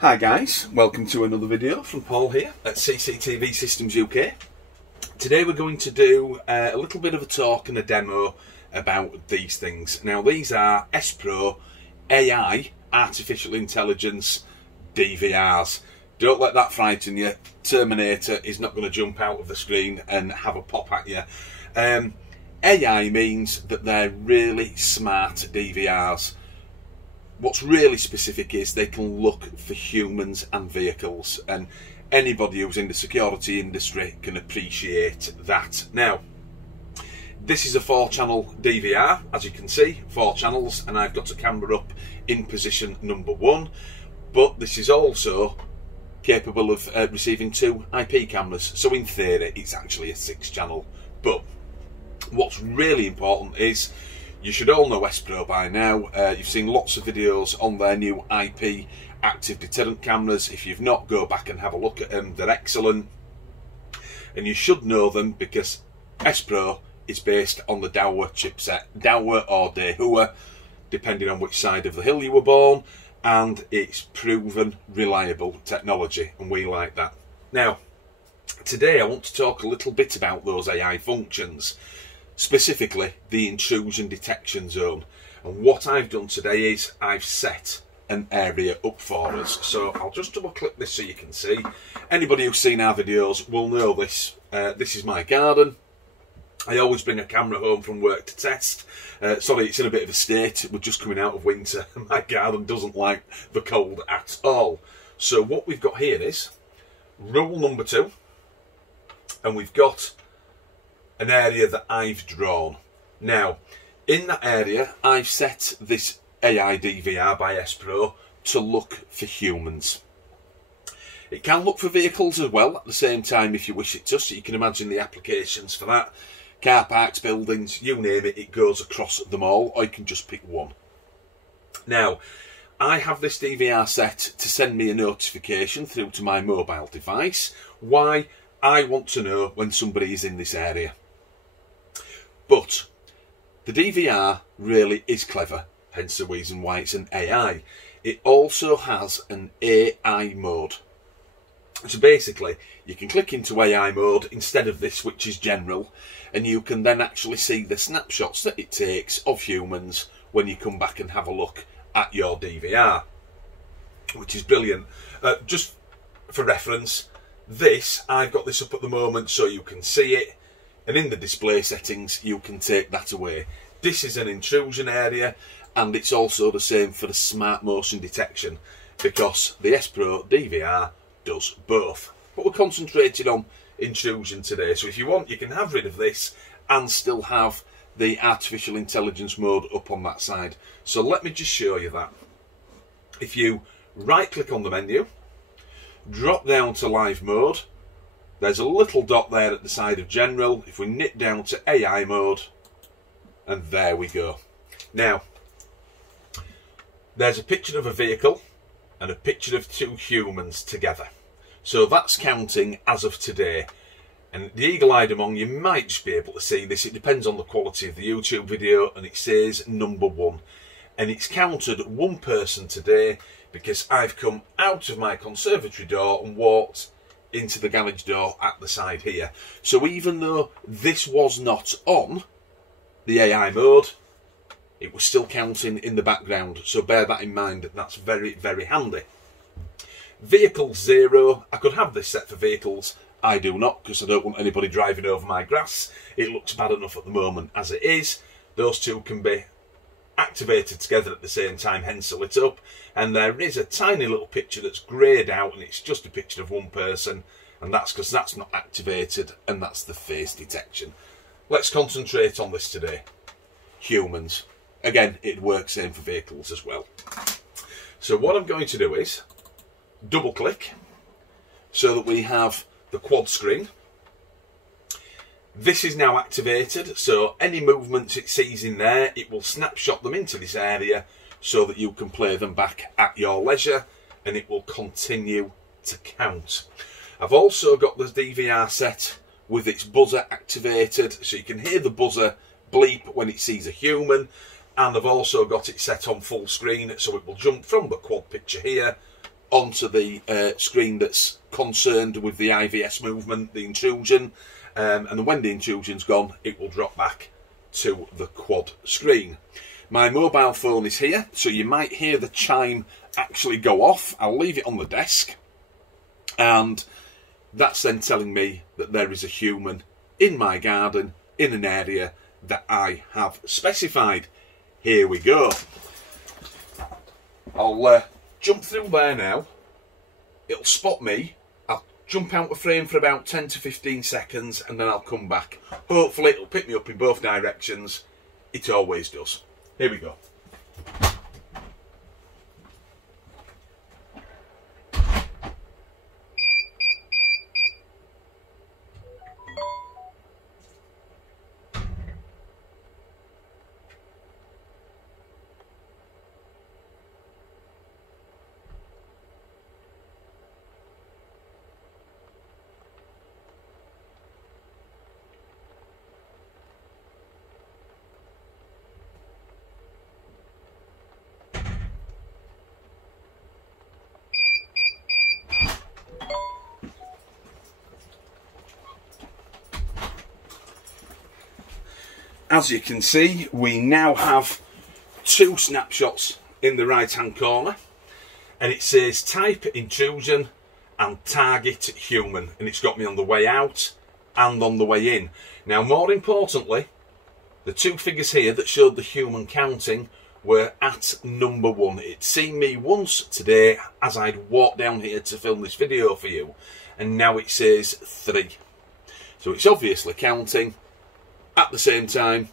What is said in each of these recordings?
Hi guys, welcome to another video from Paul here at CCTV Systems UK. Today we're going to do a little bit of a talk and a demo about these things. Now these are Spro AI, Artificial Intelligence DVRs. Don't let that frighten you. Terminator is not going to jump out of the screen and have a pop at you. AI means that they're really smart DVRs. What's really specific is they can look for humans and vehicles, and anybody who's in the security industry can appreciate that. Now, this is a 4-channel DVR, as you can see, 4 channels, and I've got a camera up in position number 1, but this is also capable of receiving 2 IP cameras, so in theory it's actually a 6-channel. But what's really important is, you should all know Spro by now. You've seen lots of videos on their new IP active deterrent cameras. If you've not, go back and have a look at them. They're excellent. And you should know them because Spro is based on the Duhua chipset. Duhua or Duhua, depending on which side of the hill you were born. And it's proven reliable technology, and we like that. Now, today I want to talk a little bit about those AI functions. Specifically the intrusion detection zone, and what I've done today is I've set an area up for us. So I'll just double click this so you can see. Anybody who's seen our videos will know this. This is my garden. I always bring a camera home from work to test. Sorry, it's in a bit of a state. We're just coming out of winter. My garden doesn't like the cold at all. So what we've got here is rule number 2, and we've got an area that I've drawn. Now, in that area, I've set this AI DVR by Spro to look for humans. It can look for vehicles as well at the same time if you wish it to, so you can imagine the applications for that. Car parks, buildings, you name it, it goes across them all, or you can just pick one. Now, I have this DVR set to send me a notification through to my mobile device. Why? I want to know when somebody is in this area. But the DVR really is clever, hence the reason why it's an AI. It also has an AI mode. So basically, you can click into AI mode instead of this, which is general, and you can then actually see the snapshots that it takes of humans when you come back and have a look at your DVR, which is brilliant. Just for reference, I've got this up at the moment so you can see it. And in the display settings, you can take that away. This is an intrusion area, and it's also the same for the smart motion detection, because the Spro DVR does both. But we're concentrating on intrusion today. So if you want, you can have rid of this and still have the artificial intelligence mode up on that side. So let me just show you that. If you right-click on the menu, drop down to live mode, there's a little dot there at the side of general. If we nip down to AI mode, and there we go. Now, there's a picture of a vehicle and a picture of 2 humans together. So that's counting as of today. And the eagle-eyed among you might just be able to see this. It depends on the quality of the YouTube video, and it says number 1. And it's counted 1 person today because I've come out of my conservatory door and walked into the garage door at the side here. So even though this was not on the AI mode, it was still counting in the background. So bear that in mind. That's very, very handy. Vehicle 0. I could have this set for vehicles. I do not, because I don't want anybody driving over my grass. It looks bad enough at the moment as it is. Those 2 can be activated together at the same time, hence lit up. And there is a tiny little picture that's greyed out, and it's just a picture of 1 person, and that's because that's not activated, and that's the face detection. Let's concentrate on this today. Humans. Again, it works same for vehicles as well. So what I'm going to do is double click so that we have the quad screen. This is now activated, so any movements it sees in there, it will snapshot them into this area so that you can play them back at your leisure, and it will continue to count. I've also got the DVR set with its buzzer activated, so you can hear the buzzer bleep when it sees a human, and I've also got it set on full screen, so it will jump from the quad picture here onto the screen that's concerned with the IVS movement, the intrusion, and then when the intrusion's gone, it will drop back to the quad screen. My mobile phone is here, so you might hear the chime actually go off. I'll leave it on the desk, and that's then telling me that there is a human in my garden in an area that I have specified. Here we go. I'll jump through there now. It'll spot me. I'll jump out of frame for about 10 to 15 seconds and then I'll come back. Hopefully it'll pick me up in both directions. It always does. Here we go. As you can see, we now have 2 snapshots in the right hand corner, and it says type intrusion and target human, and it's got me on the way out and on the way in. Now, more importantly, the 2 figures here that showed the human counting were at number 1. It'd seen me once today as I'd walked down here to film this video for you, and now it says 3. So it's obviously counting at the same time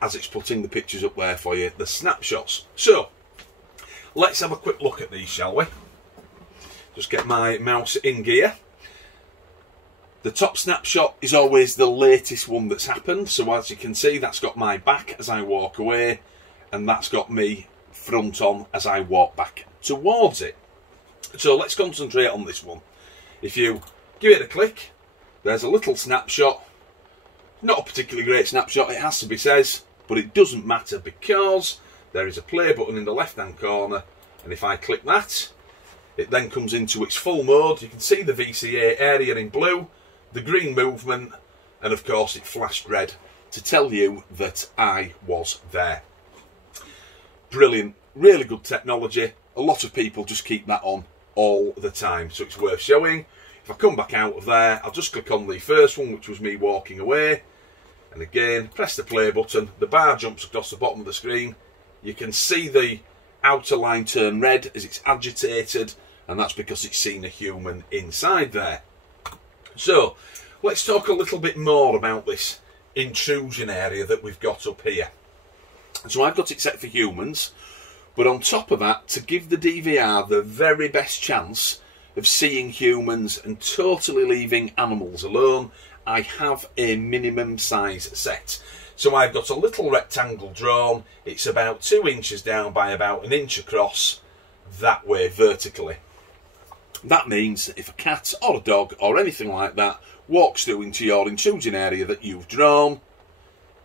as it's putting the pictures up there for you, the snapshots. So let's have a quick look at these, shall we? Just get my mouse in gear. The top snapshot is always the latest one that's happened. So as you can see, that's got my back as I walk away, and that's got me front on as I walk back towards it. So let's concentrate on this one. If you give it a click, there's a little snapshot. Not a particularly great snapshot, it has to be said, but it doesn't matter because there is a play button in the left hand corner, and if I click that, it then comes into its full mode. You can see the VCA area in blue, the green movement, and of course it flashed red to tell you that I was there. Brilliant, really good technology. A lot of people just keep that on all the time, so it's worth showing. If I come back out of there, I'll just click on the first one, which was me walking away. And again, press the play button. The bar jumps across the bottom of the screen. You can see the outer line turn red as it's agitated, and that's because it's seen a human inside there. So, let's talk a little bit more about this intrusion area that we've got up here. So I've got it set for humans, but on top of that, to give the DVR the very best chance of seeing humans and totally leaving animals alone, I have a minimum size set. So I've got a little rectangle drawn. It's about 2 inches down by about 1 inch across, that way vertically. That means if a cat or a dog or anything like that walks through into your intrusion area that you've drawn,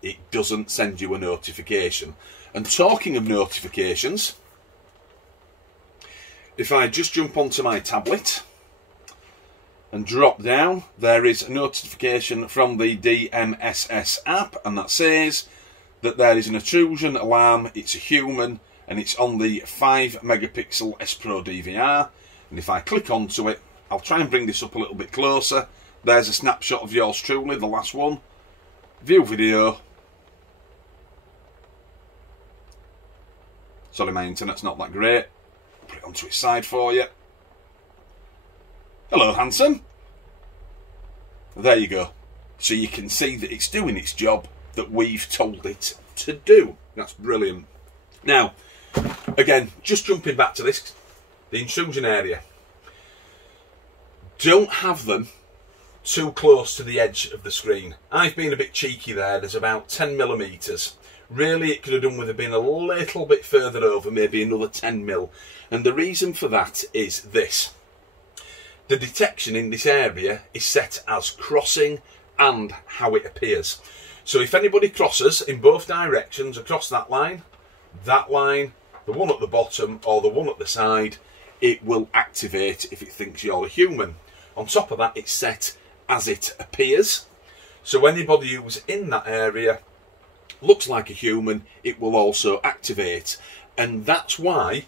it doesn't send you a notification. And talking of notifications, if I just jump onto my tablet and drop down, there is a notification from the DMSS app, and that says that there is an intrusion alarm, it's a human, and it's on the 5 megapixel Spro DVR. And if I click onto it, I'll try and bring this up a little bit closer. There's a snapshot of yours truly, the last one. View video. Sorry, my internet's not that great. Put it onto its side for you. Hello, handsome. There you go. So you can see that it's doing its job that we've told it to do. That's brilliant. Now, again, just jumping back to this, the intrusion area. Don't have them too close to the edge of the screen. I've been a bit cheeky there. There's about 10 millimeters. Really, it could have done with it being a little bit further over, maybe another 10 mil. And the reason for that is this. The detection in this area is set as crossing and how it appears. So if anybody crosses in both directions across that line, the one at the bottom or the one at the side, it will activate if it thinks you're a human. On top of that, it's set as it appears. So anybody who's in that area looks like a human, it will also activate. And that's why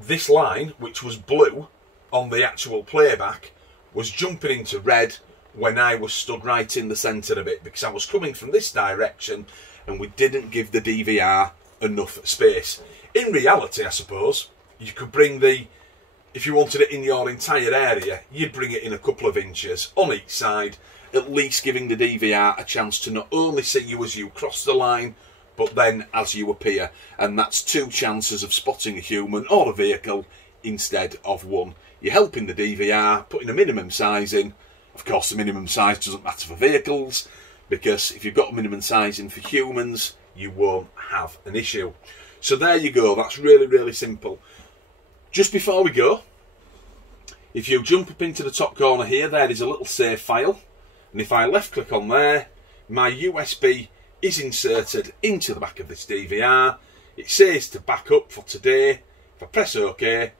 this line, which was blue on the actual playback, was jumping into red when I was stood right in the centre of it, because I was coming from this direction and we didn't give the DVR enough space. In reality, I suppose, you could bring if you wanted it in your entire area, you'd bring it in a couple of inches on each side, at least giving the DVR a chance to not only see you as you cross the line, but then as you appear. And that's 2 chances of spotting a human or a vehicle instead of 1. You're helping the DVR, putting a minimum size in. Of course, the minimum size doesn't matter for vehicles, because if you've got a minimum size in for humans, you won't have an issue. So there you go. That's really, really simple. Just before we go, if you jump up into the top corner here, there is a little save file. And if I left click on there, my USB is inserted into the back of this DVR. It says to back up for today. If I press OK,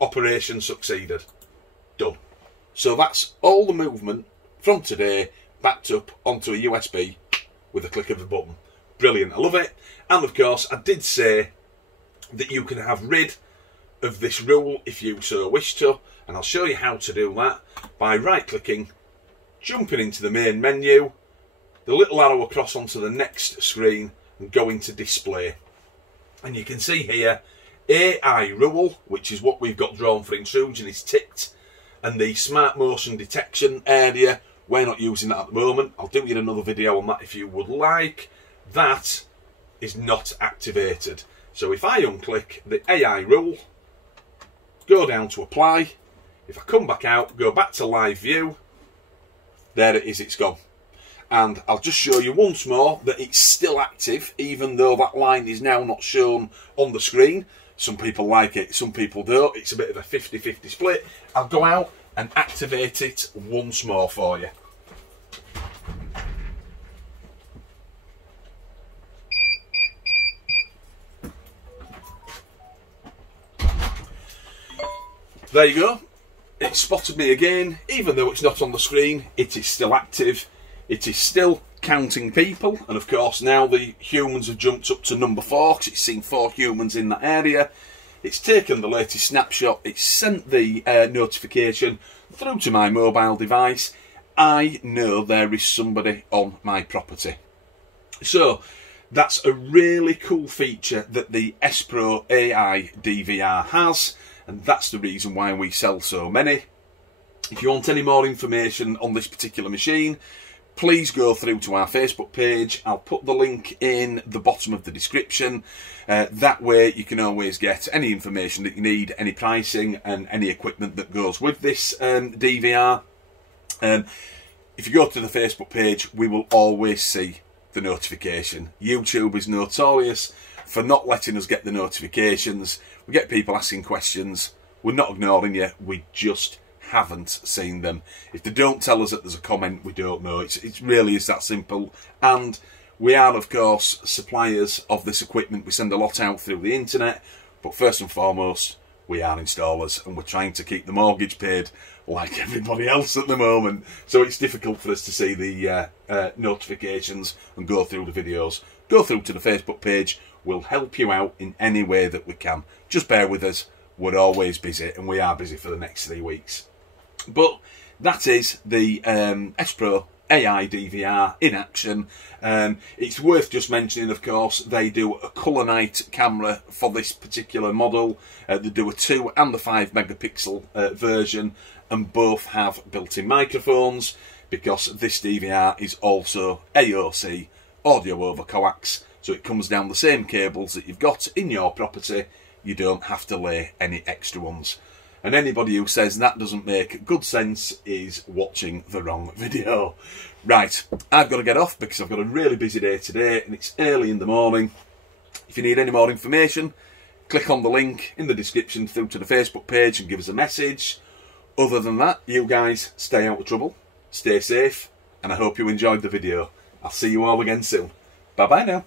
operation succeeded. Done. So that's all the movement from today backed up onto a USB with a click of a button. Brilliant. I love it. And of course, I did say that you can have rid of this rule if you so wish to, and I'll show you how to do that by right clicking, jumping into the main menu, the little arrow across onto the next screen and going to display. And you can see here AI rule, which is what we've got drawn for intrusion, is ticked, and the smart motion detection area, we're not using that at the moment. I'll do you another video on that if you would like. That is not activated. So if I unclick the AI rule, go down to apply, if I come back out, go back to live view, there it is, it's gone. And I'll just show you once more that it's still active, even though that line is now not shown on the screen. Some people like it, some people don't. It's a bit of a 50-50 split. I'll go out and activate it once more for you. There you go. It spotted me again. Even though it's not on the screen, it is still active. It is still counting people, and of course now the humans have jumped up to number 4 because it's seen 4 humans in that area. It's taken the latest snapshot, it's sent the notification through to my mobile device. I know there is somebody on my property. So that's a really cool feature that the Spro AI DVR has, and that's the reason why we sell so many. If you want any more information on this particular machine, please go through to our Facebook page. I'll put the link in the bottom of the description. That way you can always get any information that you need, any pricing and any equipment that goes with this DVR. If you go to the Facebook page, we will always see the notification. YouTube is notorious for not letting us get the notifications. We get people asking questions. We're not ignoring you. We just haven't seen them. If they don't tell us that there's a comment, we don't know. It really is that simple. And we are, of course, suppliers of this equipment. We send a lot out through the internet, but first and foremost, we are installers, and we're trying to keep the mortgage paid like everybody else at the moment. So it's difficult for us to see the notifications and go through the videos. Go through to the Facebook page. We'll help you out in any way that we can. Just bear with us. We're always busy, and we are busy for the next 3 weeks. But that is the Spro AI DVR in action. It's worth just mentioning, of course, they do a colour night camera for this particular model. They do a 2 and the 5 megapixel version, and both have built-in microphones, because this DVR is also AOC, audio over coax, so it comes down the same cables that you've got in your property. You don't have to lay any extra ones. And anybody who says that doesn't make good sense is watching the wrong video. Right, I've got to get off because I've got a really busy day today and it's early in the morning. If you need any more information, click on the link in the description through to the Facebook page and give us a message. Other than that, you guys stay out of trouble, stay safe, and I hope you enjoyed the video. I'll see you all again soon. Bye bye now.